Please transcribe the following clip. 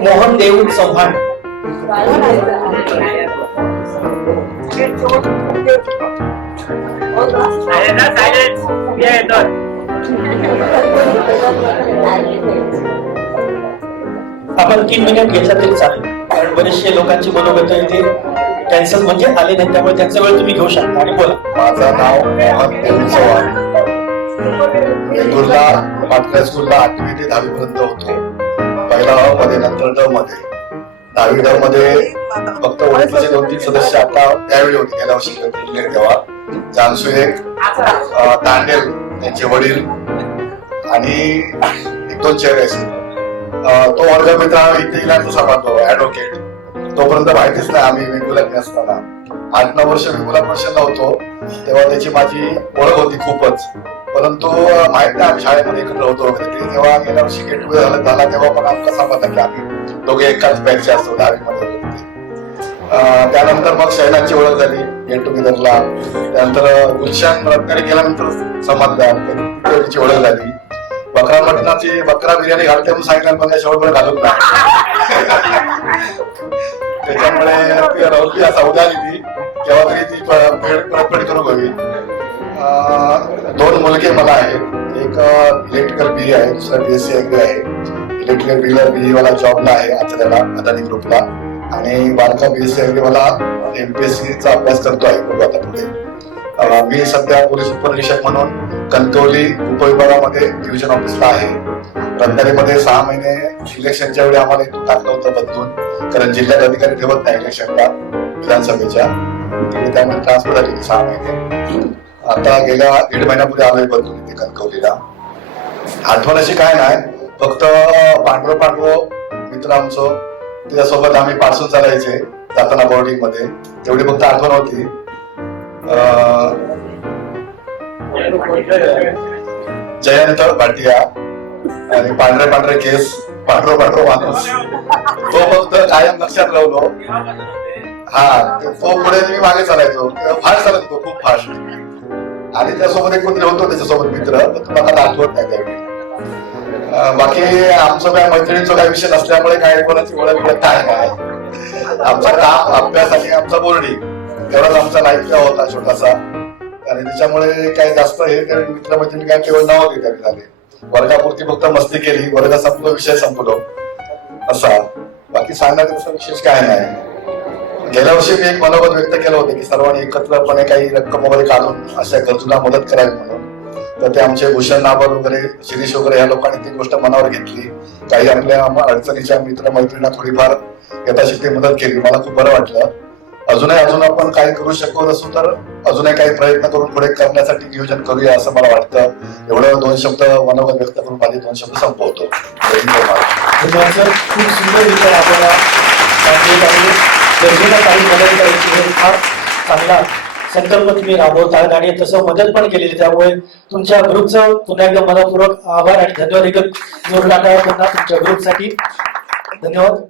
मोहन देऊळ चव्हाण. आपण तीन महिन्यात घेतला तरी चालेल. कारण बरेचसे लोकांची मनोगत इथे कॅन्सल म्हणजे आले नाही त्यामुळे त्यांचा वेळ तुम्ही घेऊ शकता आणि बोला. माझं नाव मोहन चव्हाण. वेंगुर्ला पाटकर स्कूलला आठवी ते दहावी पर्यंत होतो. पहिला नंतर ड मध्ये दहावी ड मध्ये फक्त ओळखीचे दोन तीन सदस्य आता त्यावेळी होते. गेल्या वर्षी तेव्हा जानसू एक तांडेल त्यांचे वडील आणि एक दोन चेहरे तो वर्ग मित्र इथे इलाज सांभाळतो ऍडव्होकेट तोपर्यंत माहितीच नाही आम्ही वेगवेगळ्या असताना. आठ नऊ वर्ष वेगवेगळ्या प्रश्न होतो. तेव्हा त्याची माझी ओळख होती खूपच. परंतु माहीत नाही आम्ही शाळेमध्ये एकत्र होतो. वगैरे ते जेव्हा गेल्या वर्षी गेट टुगेदर झालं झाला तेव्हा पण आमचा संबंध की आम्ही दोघे एकाच बॅचचे असतो दहावीमध्ये त्यानंतर मग शैलाची ओळख झाली गेट टुगेदरला त्यानंतर गुलशान रत्नागिरी गेल्यानंतर समजलं त्याची ओळख झाली. बकरा मटणाची बकरा बिर्याणी घालते म्हणून सांगितलं पण शेवटपर्यंत घालून नाही. त्याच्यामुळे राहुल असा उद्या आली ती. तेव्हा तरी ती प- फेड परतफेड करू हवी दोन मुलगे मला आहेत. एक इलेक्ट्रिकल बी आहे दुसरा बीएससी बी आहे. इलेक्ट्रिकल बीला बी वाला जॉबला आहे आचार्याला अदानी ग्रुपला आणि बालका बीएससी अग्री वाला एमपीएससी चा अभ्यास करतो आहे बघू आता पुढे. मी सध्या पोलीस उपनिरीक्षक म्हणून कणकवली उपविभागामध्ये डिव्हिजन ऑफिसला आहे. रत्नागिरीमध्ये सहा महिने इलेक्शनच्या वेळी आम्हाला इथून टाकलं होतं बदलून. कारण जिल्ह्यात अधिकारी ठेवत नाही इलेक्शनला विधानसभेच्या. त्यामुळे ट्रान्सफर झाली सहा महिने. आता गेल्या दीड महिन्यापूर्वी आलोय बदलून इथे कणकवलीला. आठवण अशी काय नाही फक्त पांढरं पांडव मित्र आमचं त्याच्यासोबत आम्ही पासून चालायचे जाताना बोर्डिंगमध्ये तेवढी फक्त आठवण होती. अं, जयंत भाटिया आणि पांढरे पांढरे केस पांढरो पांढरो माणूस. तो फक्त कायम लक्षात लावलो हो. हा. ते- तो पुढे मी मागे चालायचो. फास्ट चालत होतो खूप फास्ट. आणि त्यासोबत एक कोणतरी होतो त्याच्यासोबत मित्र. पण तो मला आठवत नाही त्यावेळी. बाकी आमचं काय मैत्रिणीचा काही विषय नसल्यामुळे काय कोणाची ओळख मिळत काय नाही. आमचा काम अभ्यास आणि आमचा बोर्डिंग तेवढाच आमचा लाईफ होता छोटासा. आणि त्याच्यामुळे काय जास्त हे मित्र मैत्रिणी काय केवळ नाव त्यावेळी झाले वर्गापुरती फक्त मस्ती केली वर्ग संपलो विषय संपलो. असा. बाकी सांगण्यात विशेष काय नाही. गेल्या वर्षी मी एक मनोगत व्यक्त केलं होतं की सर्वांनी एकत्रपणे काही रक्कम वगैरे काढून अशा गरजूंना मदत करावी म्हणून. तर ते आमचे भूषण नाबर वगैरे शिरीष वगैरे या लोकांनी ती गोष्ट मनावर घेतली. काही आपल्या अडचणीच्या मित्र मैत्रिणींना थोडीफार यथाशक्ती मदत केली. मला खूप बरं वाटलं. अजूनही अजून आपण काही करू शकत असू तर अजूनही काही प्रयत्न करून पुढे करण्यासाठी नियोजन करूया असं मला वाटतं. एवढं दोन शब्द मनोगत व्यक्त करून माझे दोन शब्द संपवतो. खूप सुंदर विचार आपल्याला गरजेला काही मदत करायची फार चांगला संकल्प तुम्ही राबवत आहात आणि तसं मदत पण केलेली त्यामुळे तुमच्या ग्रुपचं पुन्हा एकदा मनपूर्वक आभार आणि धन्यवाद. एकदम जोर टाकावा पुन्हा तुमच्या ग्रुपसाठी धन्यवाद.